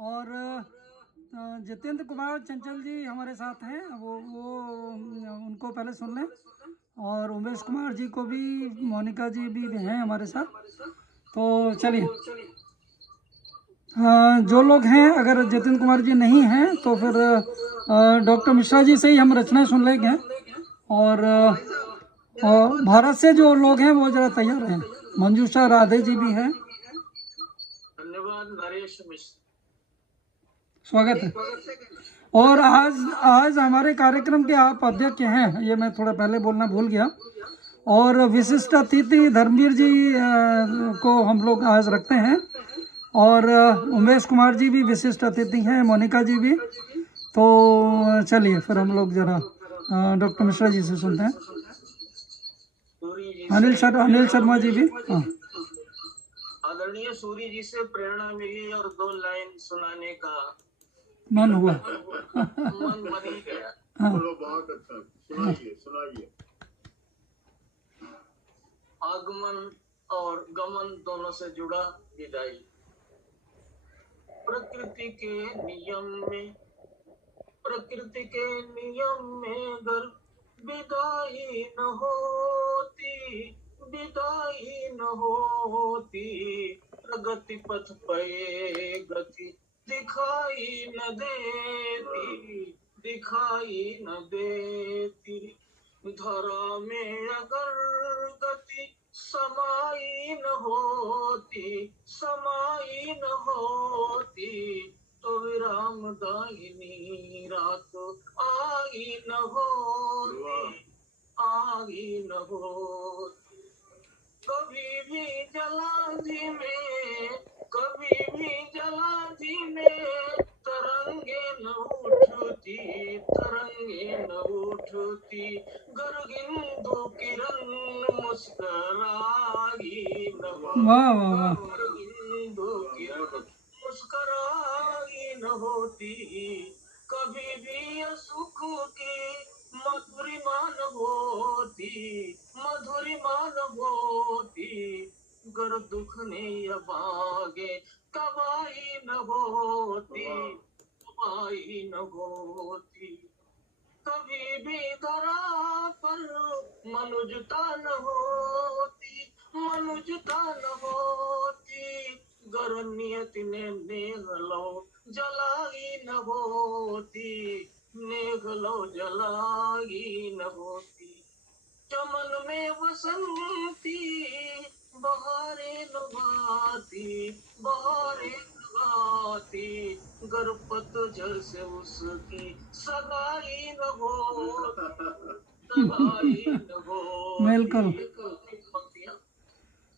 और जितेंद्र कुमार चंचल जी हमारे साथ हैं, वो उनको पहले सुन लें। और उमेश कुमार जी को भी, मोनिका जी भी हैं हमारे साथ। तो चलिए, जो लोग हैं, अगर जितेंद्र कुमार जी नहीं हैं तो फिर डॉक्टर मिश्रा जी से ही हम रचनाएं सुन लेंगे। और भारत से जो लोग हैं वो जरा तैयार हैं। मंजूषा राधे जी भी हैं। धन्यवाद नरेश मिश्र, स्वागत है। और आज हमारे कार्यक्रम के आप अध्यक्ष हैं, ये मैं थोड़ा पहले बोलना भूल गया। और विशिष्ट अतिथि धर्मवीर जी को हम लोग आज रखते हैं। और उमेश कुमार जी भी विशिष्ट अतिथि हैं, मोनिका जी भी। तो चलिए फिर हम लोग जरा डॉक्टर मिश्रा जी से सुनते हैं। अनिल शर्मा जी भी। हाँ, आदरणीय सूरी जी से प्रेरणा मिली और 2 लाइन सुनाने का मन हुआ। मन बन ही गया। हाँ, बहुत अच्छा, सुनाइए। आगमन और गमन दोनों से जुड़ा विदाई। प्रकृति के नियम में अगर विदाई न होती प्रगति पथ पे गति दिखाई न देती धरा में अगर गति समाई न होती तो विराम दायिनी रात आई न होती कभी भी जलाधी में तरंगे न उठती गर्गिंदु किरण मुस्कराई न वाह वाह वाह। गर्गिंदु किरण मुस्कराई न होती कभी भी सुख की मधुरिमा न होती गर दुख ने अबागे तबाही न होती कभी भी धरा पर मनुजता न होती गर नियत ने नेह लो जलाई न होती चमन में बसंती बहारें लगाती गर पतझड़ से उसकी सगाई न होती बिल्कुल।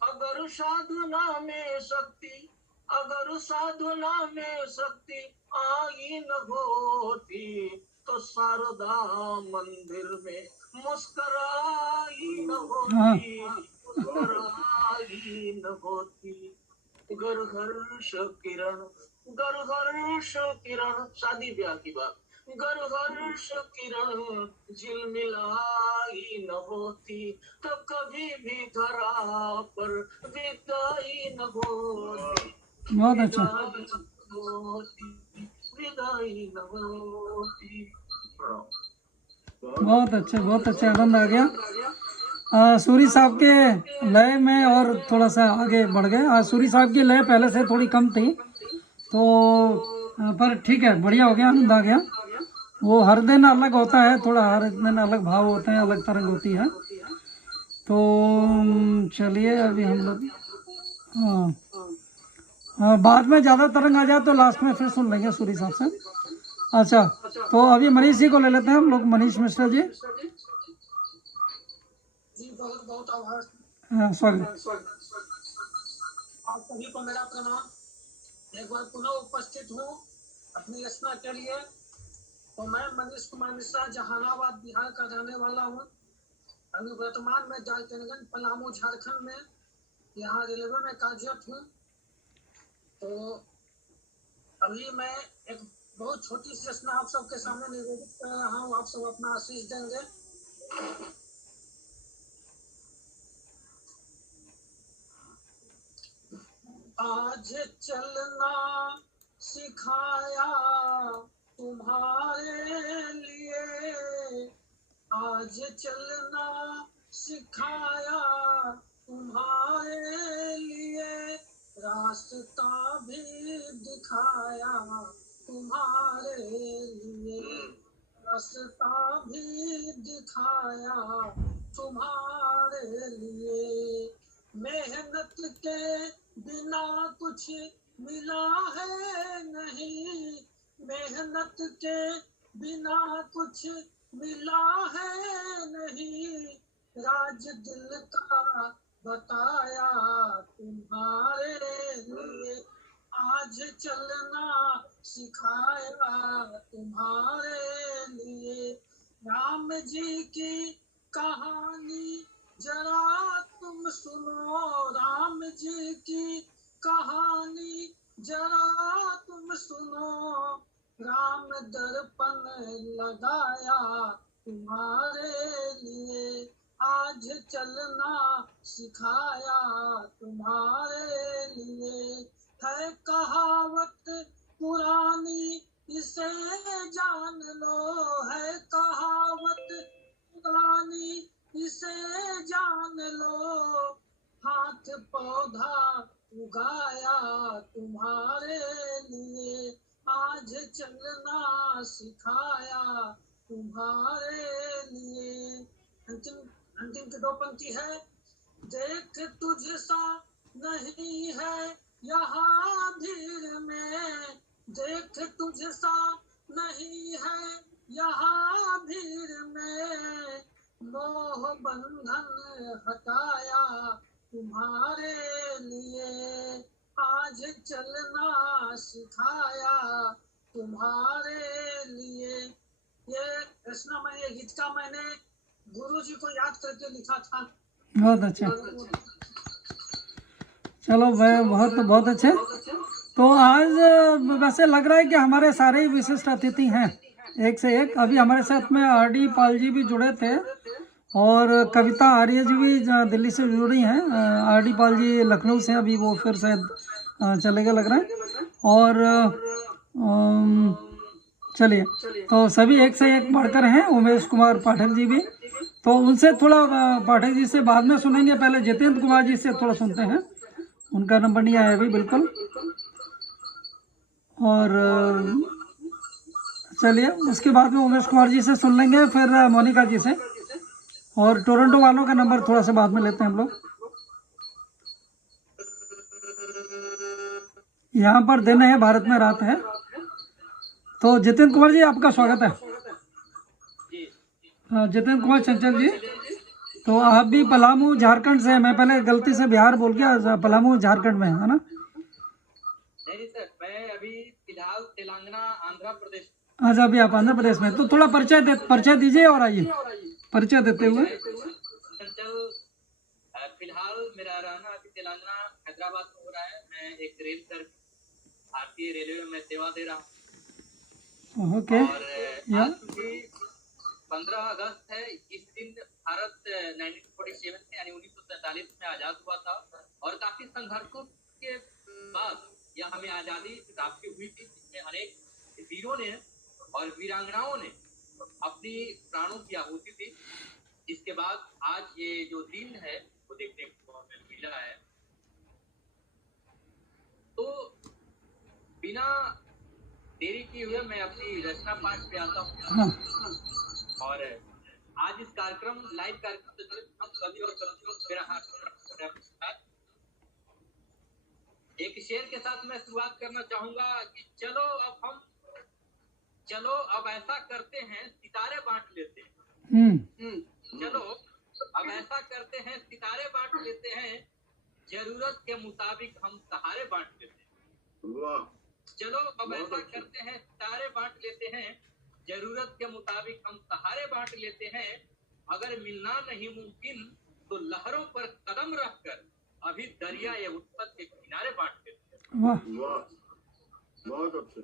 अगर साधना में शक्ति आई न होती तो शारदा मंदिर में मुस्कराई न होती गर हर्ष किरण शादी ब्याह की बात गर हर्ष किरण झिलमिलाई न होती तो कभी भी धरा पर विदाई न होती बहुत अच्छा। विदाई न होती। बहुत अच्छे, आनंद आ गया। सूरी साहब के लय में और थोड़ा सा आगे बढ़ गए। सूरी साहब की लय पहले से थोड़ी कम थी, तो पर ठीक है, बढ़िया हो गया, आनंद आ गया। वो हर दिन अलग होता है, थोड़ा हर दिन अलग भाव होते हैं, अलग तरंग होती है। तो चलिए अभी हम लोग बाद में ज़्यादा तरंग आ जाए तो लास्ट में फिर सुन लेंगे सूरी साहब से। अच्छा, तो अभी मनीष जी को ले लेते हैं हम लोग। मनीष मिश्रा जी, बहुत आभार। स्वागत। आप सभी को मेरा प्रणाम। एक बार पुनः उपस्थित हूँ अपनी रचना के लिए। तो मैं मनीष कुमार मिश्रा जहानाबाद बिहार का रहने वाला हूँ। अभी वर्तमान में डाल्टनगंज पलामू झारखंड में यहाँ रेलवे में कार्यरत हूँ। तो अभी मैं एक बहुत छोटी सी रचना आप सबके सामने निवेदित कर रहा हूँ। आप सब अपना आशीष देंगे। आज चलना सिखा तुम्हारे लिए, आज चलना सिखाया तुम्हारे लिए, रास्ता भी दिखाया तुम्हारे लिए, रास्ता भी दिखाया तुम्हारे लिए। मेहनत के बिना कुछ मिला है नहीं, मेहनत के बिना कुछ मिला है नहीं, राज दिल का बताया तुम्हारे लिए, आज चलना सिखाया तुम्हारे लिए। राम जी की कहानी जरा तुम सुनो, राम जी की कहानी जरा तुम सुनो, राम दर्पण लगाया तुम्हारे लिए, आज चलना सिखाया तुम्हारे लिए। है कहावत पुरानी इसे जान लो, है कहावत पुरानी इसे जान लो, हाथ पौधा उगाया तुम्हारे लिए, आज चलना सिखाया तुम्हारे लिए। अंतिम अंतिम की दो पंक्ति है। देख तुझसा नहीं है यहाँ भीड़ में, देख तुझसा नहीं है यहाँ भीड़ में, मोह बंधन हटाया तुम्हारे लिए, आज चलना सिखाया तुम्हारे लिए। ये रचना मैंने, ये गीत का मैंने गुरु जी को याद करके लिखा था। बहुत अच्छा, चलो भाई, बहुत बहुत अच्छे। तो आज वैसे लग रहा है कि हमारे सारे ही विशिष्ट अतिथि हैं, एक से एक। अभी हमारे साथ में आर.डी. पाल जी भी जुड़े थे और कविता आर्य जी भी दिल्ली से जुड़ी हैं। आर.डी. पाल जी लखनऊ से, अभी वो फिर शायद चले गए लग रहा है। और चलिए, तो सभी एक से एक बढ़कर हैं। उमेश कुमार पाठक जी भी, तो उनसे थोड़ा पाठक जी से बाद में सुनेंगे, पहले जितेंद्र कुमार जी से थोड़ा सुनते हैं। उनका नंबर नहीं आया अभी बिल्कुल। और चलिए, उसके बाद में उमेश कुमार जी से सुन लेंगे, फिर मोनिका जी से, और टोरंटो वालों का नंबर थोड़ा सा बाद में लेते हैं हम लोग। यहाँ पर दिन है, भारत में रात है। तो जितेंद्र कुमार जी, आपका स्वागत है। जितेंद्र कुमार चंचल जी, तो आप भी पलामू झारखंड से हैं। मैं पहले गलती से बिहार बोल गया, पलामू झारखंड में है ना? नहीं सर, मैं अभी फिलहाल तेलंगाना आंध्र प्रदेश। अच्छा, अभी आप आंध्र प्रदेश में। तो थोड़ा परिचय दीजिए और आइए परिचय देते हुए। चंचल, फिलहाल मेरा रहना अभी तेलंगाना हैदराबाद में हो रहा है। मैं एक रेल कर भारतीय रेलवे में सेवा दे रहा हूँ। ओके, और आज भी 15 अगस्त है। इस दिन भारत 1947 में यानी 1947 में आजाद हुआ था, और काफी संघर्षों के बाद यह हमें आजादी प्राप्त हुई थी, जिसमें अनेक वीरों ने और वीरांगनाओं ने अपनी प्राणों की आहुति दी। इसके बाद आज ये जो दिन है वो देखने को हमें मिला है। तो बिना देरी किए हुए मैं अपनी रचना पाठ पे आता हूँ। हाँ। और आज इस कार्यक्रम, लाइव कार्यक्रम से जुड़े हम सभी और कवियों को मेरा हाथ। एक शेर के साथ मैं शुरुआत करना चाहूंगा कि चलो अब ऐसा करते हैं सितारे बांट लेते हैं। चलो अब ऐसा करते हैं सितारे बांट लेते हैं, जरूरत के मुताबिक हम सहारे बांट लेते हैं। चलो अब ऐसा करते हैं सितारे बांट लेते हैं, जरूरत के मुताबिक हम सहारे बांट लेते हैं। अगर मिलना नहीं मुमकिन तो लहरों पर कदम रखकर अभी दरिया या उत्पत्ति के किनारे बांट देते हैं। वाह, बहुत अच्छा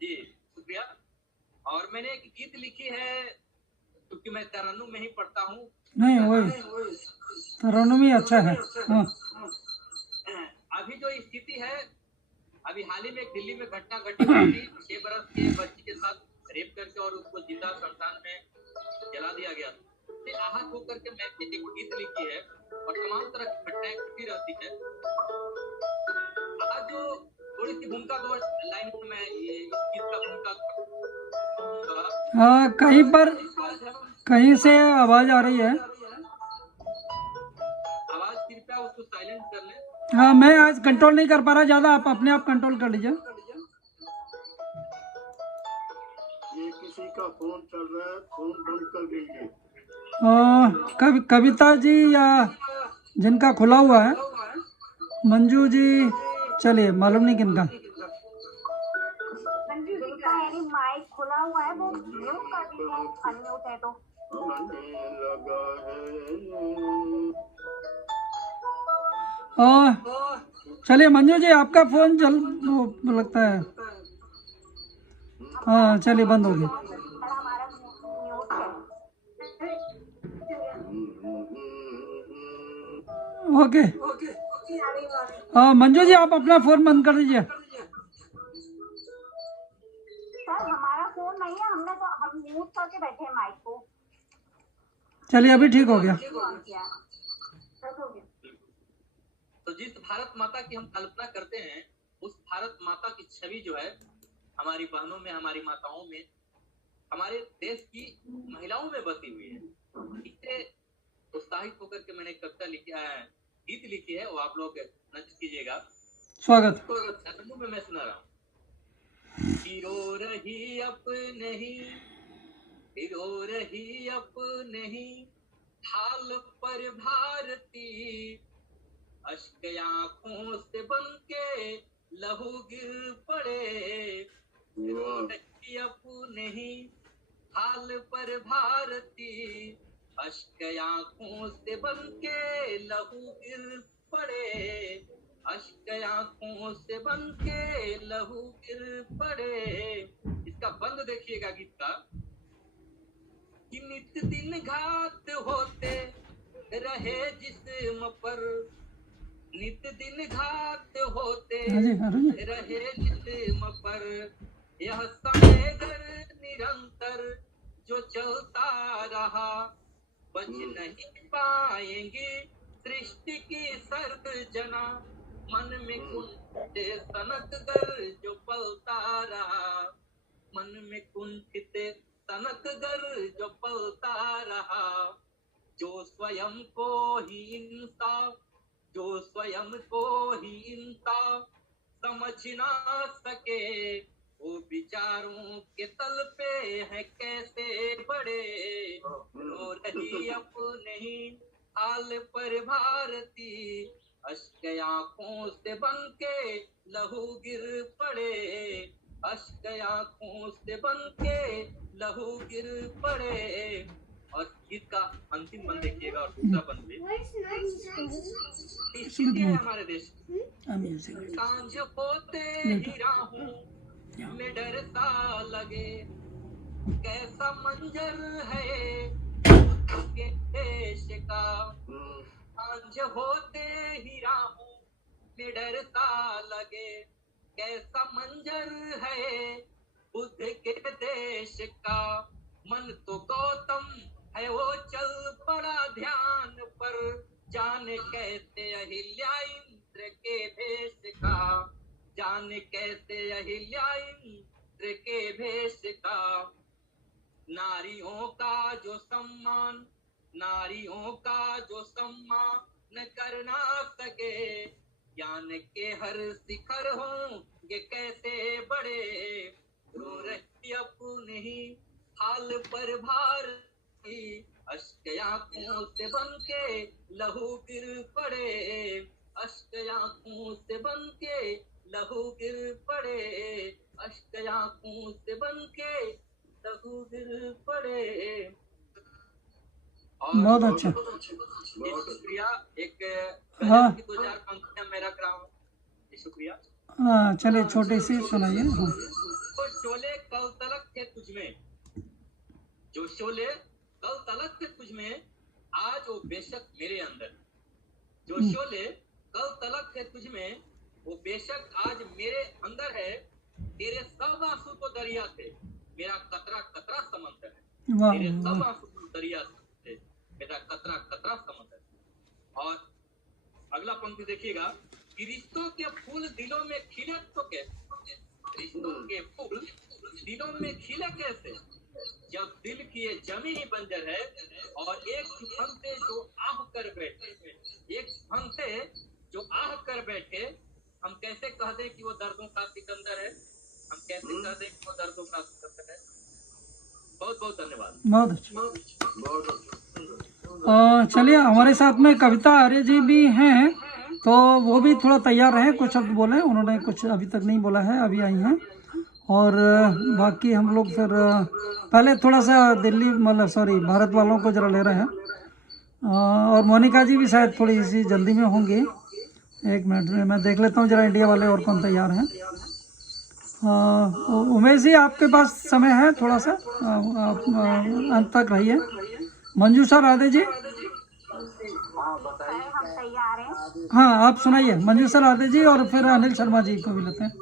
जी, शुक्रिया। और मैंने एक गीत लिखी है, क्योंकि मैं तरन्नुम में ही पढ़ता हूँ। नहीं वही तरन्नुम ही अच्छा है। हाँ। अभी जो स्थिति है, अभी हाल ही में एक दिल्ली में घटना घटी हुई थी, 6 बरस के बच्ची के साथ रेप करके और उसको जिंदा शमशान में जला दिया गया। इससे आहत होकर के मैंने एक गीत लिखी है और तमाम तरह की घटनाएं घटती रहती है। आज जो थोड़ी सी भूमिका दो लाइन में मैं ये इस गीत का भूमिका दूंगा। हाँ, कहीं से आवाज आ रही है। आवाज कृपया उसको साइलेंट कर लें। हाँ, मैं आज कंट्रोल नहीं कर पा रहा ज़्यादा, आप अपने आप कंट्रोल कर लीजिए। ये किसी का फोन चल रहा है, फोन बंद कर दीजिए। कविता जी या जिनका खुला हुआ है, मंजू जी, चलिए मालूम नहीं किनका। यानी माइक खुला हुआ है, वो म्यूट कर दीजिए, अनम्यूट है तो। आने लगा है। चलिए मंजू जी, आपका फोन वो लगता है। हाँ, चलिए बंद हो गया। हमारा म्यूट है। ओके। हाँ मंजू जी, आप अपना फोन बंद कर दीजिए। सर हमारा फोन नहीं है, हम म्यूट करके बैठे हैं माइक को। चलिए अभी ठीक हो गया। तो जिस भारत माता की हम कल्पना करते हैं, उस भारत माता की छवि जो है हमारी बहनों में, हमारी माताओं में, हमारे देश की महिलाओं में बसी हुई है। इससे उत्साहित होकर के मैंने कविता लिखी है, गीत लिखी है, वो आप लोग नोटिस कीजिएगा। स्वागत। में मैं सुना रहा हूँ। रो रही अपने ही, रो रही अपने ही हाल पर भारती, अश्क आंखों से बनके लहू गिर पड़े। रो रही अपने ही हाल पर भारती, अश्क आंखों से बनके लहू गिर पड़े। अश्क आंखों से बनके लहू गिर पड़े। इसका बंद देखिएगा गीत का, कि नित दिन घात होते रहे जिस्म पर, नित दिन घात होते रहे जिस्म पर, यह समेगर निरंतर जो चलता रहा, बच नहीं पाएंगे सृष्टि की सर्द जना, मन में कुंठित सनक गर जो पलता रहा, मन में कुंठित सनक गर जो पलता रहा। जो स्वयं को ही इंसाफ, जो स्वयं को ही इंसाफ समझ ना सके, वो विचारों के तल पे है कैसे बड़े। रो रही अपने ही हाल पर भारती, अश्क आंखों से बनके लहू गिर पड़े। अश्क आंखों से बनके लहू गिर पड़े। और गीत का अंतिम बंद देखिएगा और दूसरा बंद भी। स्थिति है हमारे देश, सांझ होते ही राहों में डर सा लगे, कैसा मंजर है के देश का। सांझ होते ही राहों में डर सा लगे, कैसा मंजर है बुद्ध के देश का। मन तो गौतम है वो चल पड़ा ध्यान पर, जाने कैसे अहिल्या इंद्र के भेष का, जाने कैसे अहिल्या इंद्र के भेष का। नारियों का जो सम्मान, नारियों का जो सम्मान कर ना सके, ज्ञान के हर शिखर होंगे कैसे बड़े। रो रही अपने ही हाल पर भारती, अश्क आंखों से बनके लहू गिर पड़े। अश्क आंखों से बनके लहू गिर पड़े। अश्क आंखों से बनके लहू गिर पड़े। बहुत अच्छा। शुक्रिया। एक हाँ। की 2-4 पंक्तियां मैं रख रहा हूँ। शुक्रिया। हाँ, चलिए छोटी सी सुनाइए। हाँ। तो शोले कल तलक थे तुझ में, जो शोले कल तलक थे तुझ में, आज वो बेशक मेरे अंदर। जो शोले कल तलक थे तुझ में, वो बेशक आज मेरे अंदर है, तेरे सब आंसू तो दरिया थे, मेरा कतरा कतरा समंदर है। वाह तेरे सब वाह। आंसू तो दरिया थे, मेरा कतरा कतरा समंदर है। और अगला पंक्ति देखिएगा कि रिश्तों के फूल दिलों में खिले तो कैसे, रिश्तों के फूल दिलों में खिले कैसे, जब दिल की ये जमी ही बंजर है और एक जुफन से जो आह कर बैठे, एक जुफन से जो आह कर बैठे, हम कैसे कह दें कि वो दर्दों का सिकंदर है, हम कैसे कह दें कि वो दर्दों का सिकंदर है। बहुत बहुत धन्यवाद। बहुत अच्छा। बहुत अच्छा। चलिए, हमारे साथ में कविता आर्य जी भी हैं, तो वो भी थोड़ा तैयार रहे, कुछ शब्द बोले। उन्होंने कुछ अभी तक नहीं बोला है, अभी आई हैं। और बाकी हम लोग फिर पहले थोड़ा सा दिल्ली मतलब सॉरी भारत वालों को जरा ले रहे हैं। और मोनिका जी भी शायद थोड़ी सी जल्दी में होंगी। एक मिनट में मैं देख लेता हूँ जरा इंडिया वाले और कौन तैयार हैं। उमेश जी, आपके पास समय है थोड़ा सा, आप अंत तक रहिए। मंजूषा राधे जी, सर हम तैयार हैं। हाँ आप सुनाइए। मंजूषा राधे जी और फिर अनिल शर्मा जी को भी लेते हैं।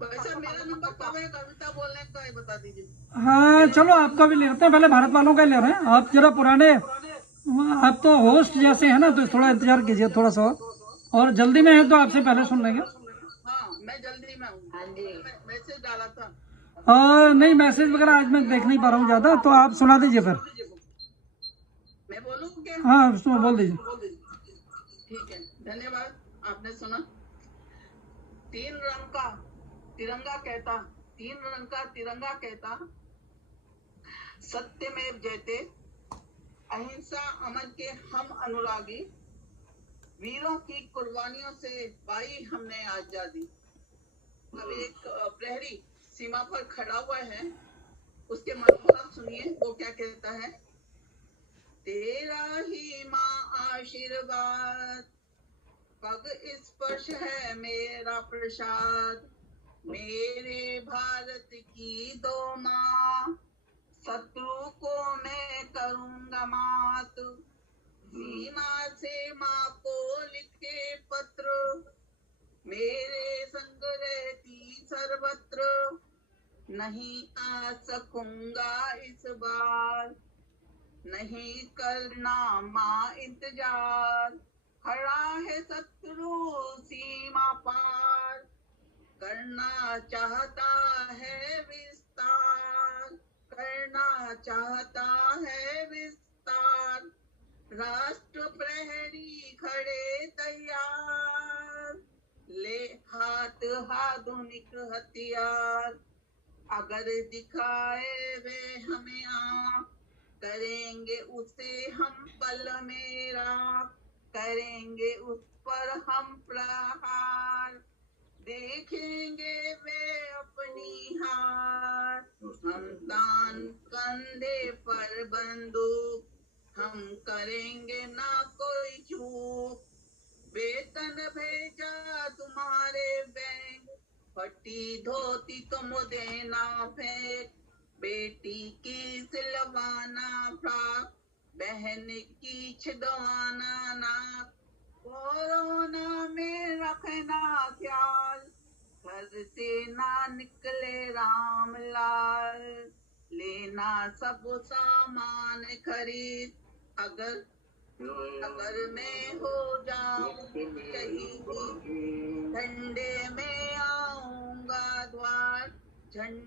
वैसे मेरा नंबर कब है कविता बोलने का, ये बता दीजिए। हाँ चलो, आपका भी लेते हैं, पहले भारत वालों का ही ले रहे हैं। आप जरा पुराने, आप तो होस्ट जैसे हैं ना, तो थोड़ा इंतजार कीजिए थोड़ा सा, और जल्दी में है तो आपसे पहले सुन लेंगे। हाँ मैं जल्दी में हूँ। हाँ जी, मैसेज डाला था। नहीं, मैसेज वगैरह आज मैं देख नहीं पा रहा हूँ ज़्यादा, तो आप सुना दीजिए फिर। मैं बोलूँ क्या? हाँ बोल दीजिए। ठीक है, धन्यवाद। आपने सुना। तीन रंग का तिरंगा कहता, तीन रंग का तिरंगा कहता, सत्यमेव जयते, अहिंसा अमन के हम अनुरागी, वीरों की कुर्बानियों से पाई हमने आजादी। अब एक प्रहरी सीमा पर खड़ा हुआ है, उसके मनोभाव सुनिए, वो क्या कहता है। तेरा ही माँ आशीर्वाद, पग स्पर्श है मेरा प्रसाद, मेरे भारत की दो माँ, शत्रु को मैं करूंगा मात, सीमा से माँ को लिखे पत्र, मेरे संग रहती सर्वत्र, नहीं आ सकूंगा इस बार, नहीं करना माँ इंतजार, खड़ा है शत्रु सीमा पार, करना चाहता है विस्तार, करना चाहता है विस्तार, राष्ट्र प्रहरी खड़े तैयार, ले हाथ आधुनिक हथियार, अगर दिखाए वे हमें आँख, करेंगे उसे हम पल में राख, करेंगे उस पर हम प्रहार, देखेंगे वे अपनी हार, हम तान कंधे पर बंदूक, हम करेंगे ना कोई चूक, वेतन भेजा तुम्हारे बैंक, फटी धोती तुम देना फेंक, बेटी की सिलवाना फ्रॉक, बहन की छिदवाना नाक, कोरोना में रखना ख्याल, घर से ना निकले राम लाल, लेना सब सामान खरीद, अगर मैं हो जाऊं शहीद, झंडे में आऊंगा द्वार, झंडे